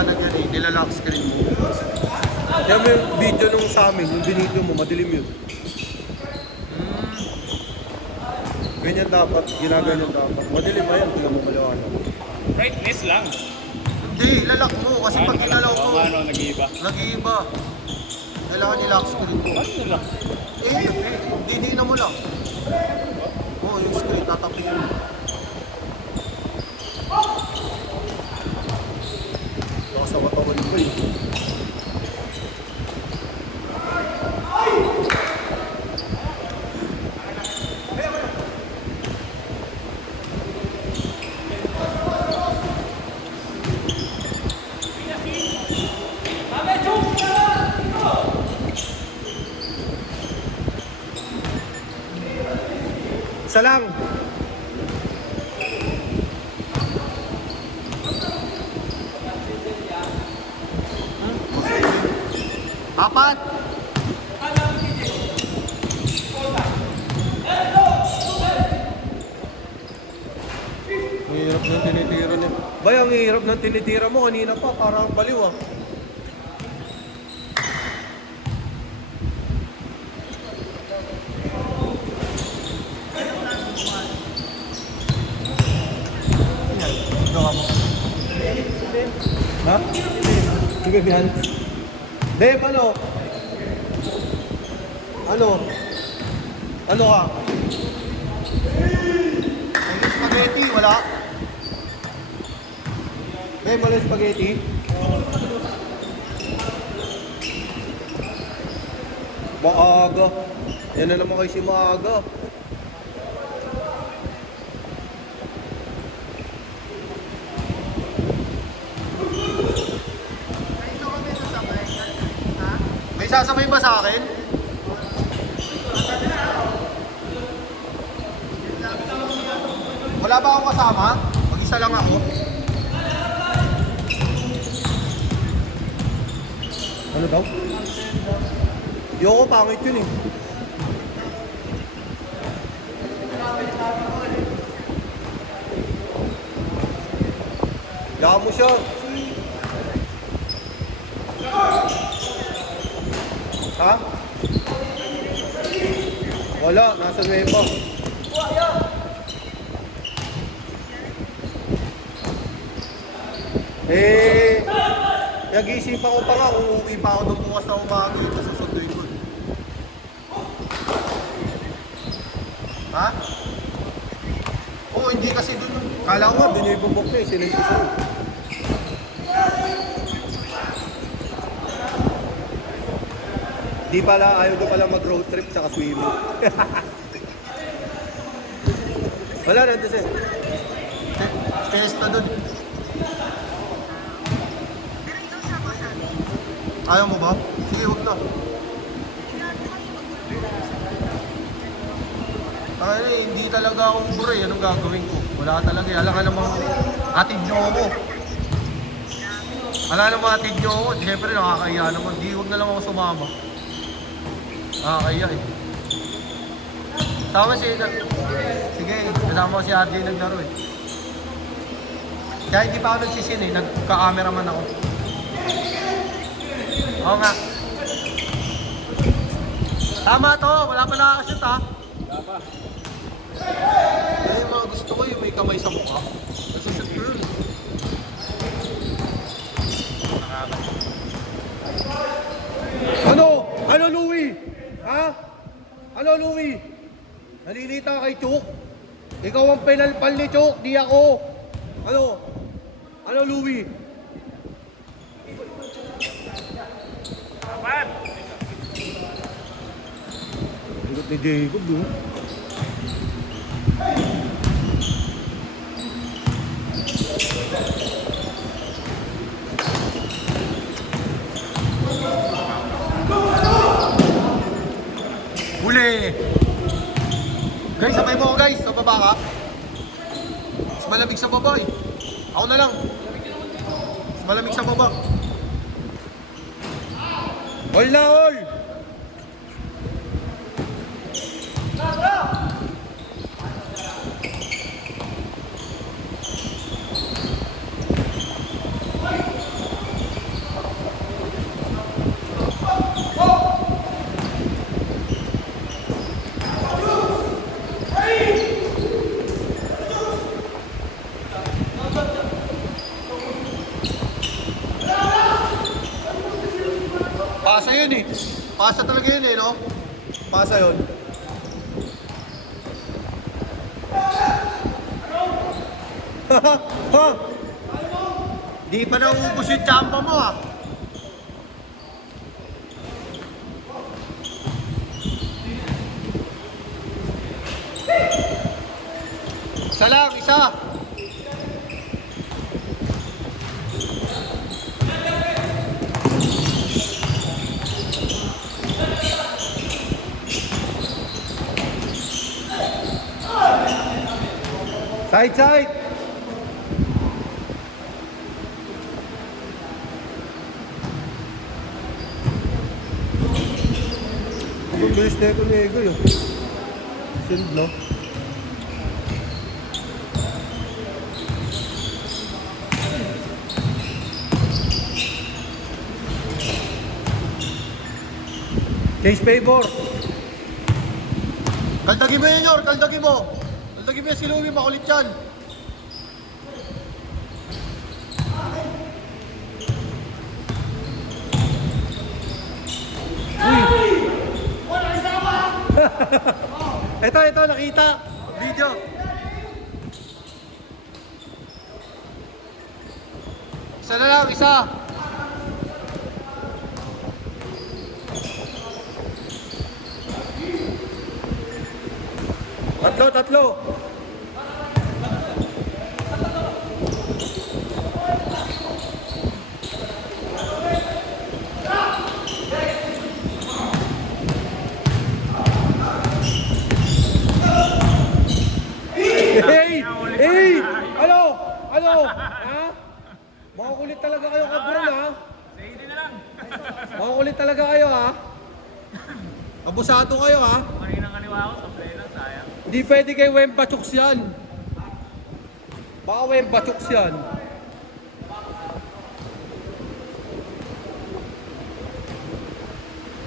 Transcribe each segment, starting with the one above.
maliwanag yan eh, nilalock screen mo. Kaya may video nung sa amin, yung binidyo mo, madilim yun. Ganyan dapat, ginaganyan dapat. Madilim ba yan, tingnan mo maliwanag. Brightness lang. Hindi, ilalak mo kasi pag inalaw mo, Ano, nag-iiba. nag-iiba. Kailangan nilock screen mo. Ano lang? Dinidinan mo lang. Oo, yung screen, tatapin mo. Lakas na matawan ko eh. Isa lang. Apat! Ang hirap ng tinitira niya. Bay, ang hirap ng tinitira mo. Kanina pa, parang baliw ah. Gawa mo. Ha? Sige, Bihan. Dave, ano? Ano? Ano ka? Yung spaghetti, wala. Dave, wala yung spaghetti? Maaga. Yan na naman kayo si Maaga. May sasabay ba sa akin? Wala ba akong kasama? Mag-isa lang ako. Ano daw? Yoko, pangit yun eh. Yakan mo siya. Ha? Wala, nasa nueva. Nag-iisipan ko pa nga kung uuwi pa ako doon bukas na umaga ito susunduin ko. Ha? Oo, hindi kasi doon. Kala ko nga, binibubok niya eh, sinay ko sa'yo. Di pala, ayaw ko pala mag-road trip tsaka swimming. Wala, nandun siya. Fiesta doon. Ayaw mo ba? Sige, huwag na. Ay, hindi talaga ako bure. Anong gagawin ko? Wala talaga. Alam ka namang atid nyo ako. Alam namang atid nyo ako. Siyempre nakakaya naman. Di, huwag na lang ako sumama. Nakakaya eh. Tama si... Sige, kasama ko si RJ naglaro eh. Kaya hindi pa ako nagsisin eh. Nagka-cameraman ako. Oo nga. Tama to. Wala pa nakakashoot ha. Wala pa. Ay, mga gusto ko yung may kamay sa mukha. Nagsushoot ko yun. Ano? Ano, Louie? Ha? Ano, Louie? Nalilita kay Chuk? Ikaw ang pinalpal ni Chuk, di ako. Ano? Ano, Louie? Apat! Ikot ni Jacob, no? Huli! Guys, sabay mo ako guys. Sa baba ka. Mas malamig sa baba eh. Ako na lang. Mas malamig sa baba. All na, all! Pasa talaga yun eh, no? Pasa yun. Ha? Di pa nauubos yung tsampa mo ah. Isa lang, isa. Side, side. Ang bilis na ito ni Egoy. Send, no? Chase favor. Kaldagin mo yun, Yor. Kaldagin mo. Kaldagin mo yan si Louie. Makulit yan. Ito, nakita. Video. Isa na lang, isa. Tatlo. Hey! Hey! Ano? Ha? Makukulit talaga kayo, kabron, ha? Sige na lang. Makukulit talaga kayo, ha? Abusado kayo, ha? Kaninang kaniwa ako, sablay lang, sayang. Hindi pwede kay Wemba Chooks yan. Baka Wemba Chooks yan.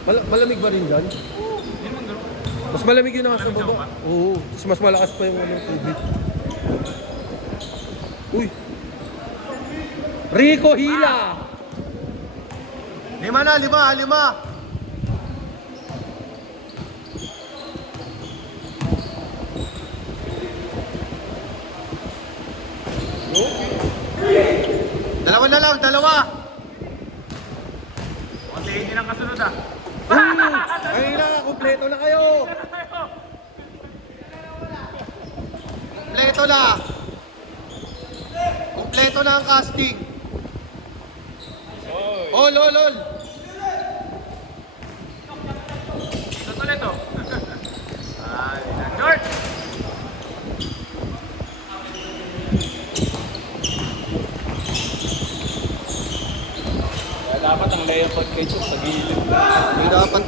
Malamig ba rin dyan? Hindi naman gano'n. Mas malamig yun nasa Malamig sa baba. baba? Oo. Tapos mas malakas pa yung tubig. Uy! Rico Hila! Lima na, lima. Dalawa na lang, dalawa. Konti hindi lang kasunod ah. Ay na, kumpleto na kayo! Kompleto na. Kompleto na ang casting. Ol. Ito ulit oh. George! Kaya dapat ang layout kay Chuk sa gilid. Hindi dapat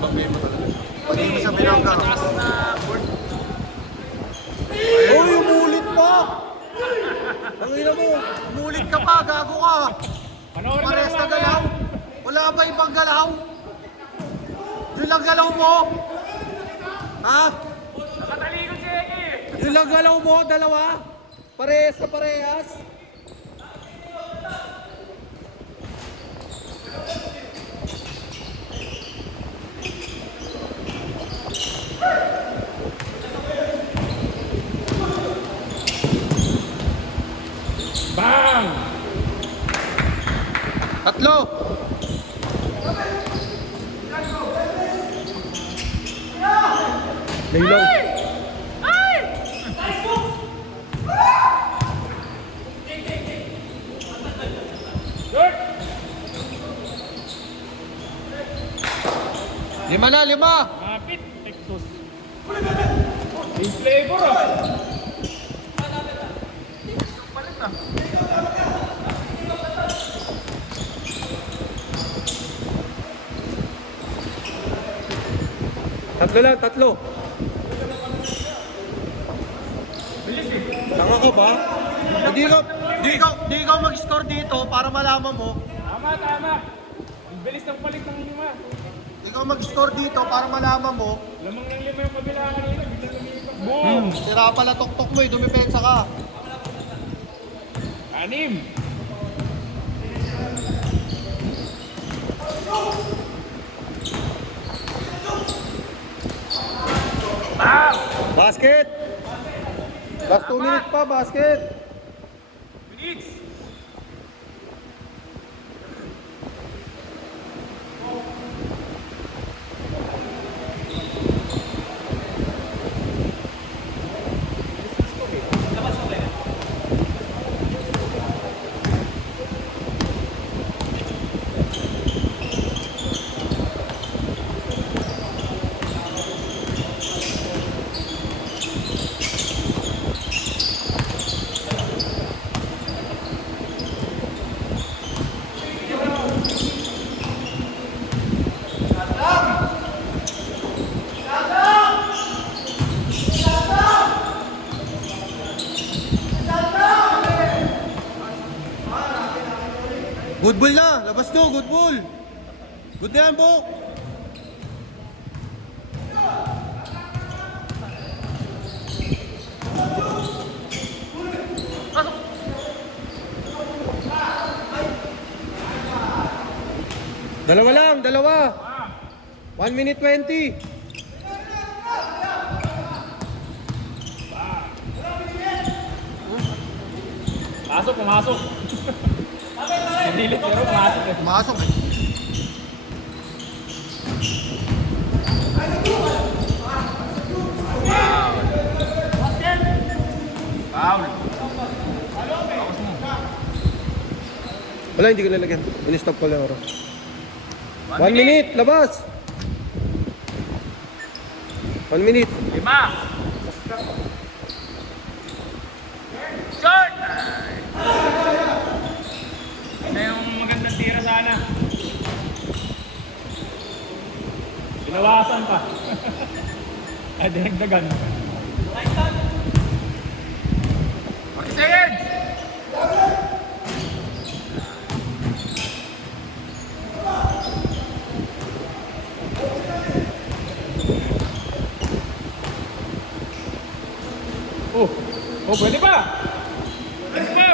pag-game mo talaga. Pag hindi mo siya binangga. Mataas na board. Uy, umulit pa! Ang ina mo! Umulit ka pa, gago ka. Panoorin mo Pares lang na mamaya. galaw. Wala ba ibang galaw? Yun lang galaw mo? Ha? Nakatalikod si Eki. Yun lang galaw mo, dalawa? Parehas na parehas? Bang! Tatlo. Laylaw. George! Lima na, lima. Mapit, Texas. Yung flavor ah. Palit ah. Tatlo. Bilis eh. Tanga ka ba? Di ikaw mag-score dito para malaman mo. Tama. Ang bilis ng palit ng lima. Ikaw mag-score dito para malaman mo. Lamang ng lima yung kabila kanina. Biglang lumipat. Boom! Sira pala tuktok mo eh, dumipensa ka. 6. Basket! Last 2 minutes pa, basket! Minutes! Good ball na! Labas nyo, good ball! Good na yan, Bok! Dalawa lang, dalawa! 1 minute 20! Pasok, pumasok. Hindi pero pumasok eh. Pumasok eh. Foul. Wala, hindi ko nalagyan. In-stop ko lang oro. 1 minute, labas! 1 minute. 5. Shot! Ito yung magandang tira sana. Pinawasan pa. Ay, dinagdagan. 40 seconds! Oh, pwede pa! Let's go!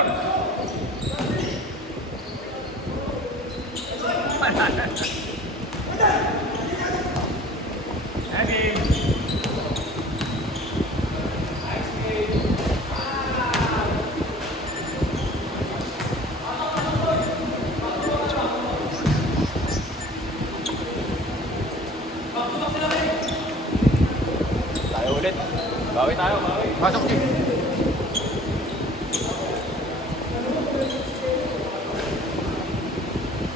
Heavy! Tayo ulit. Bawi tayo, bawi. Pasok, Chief.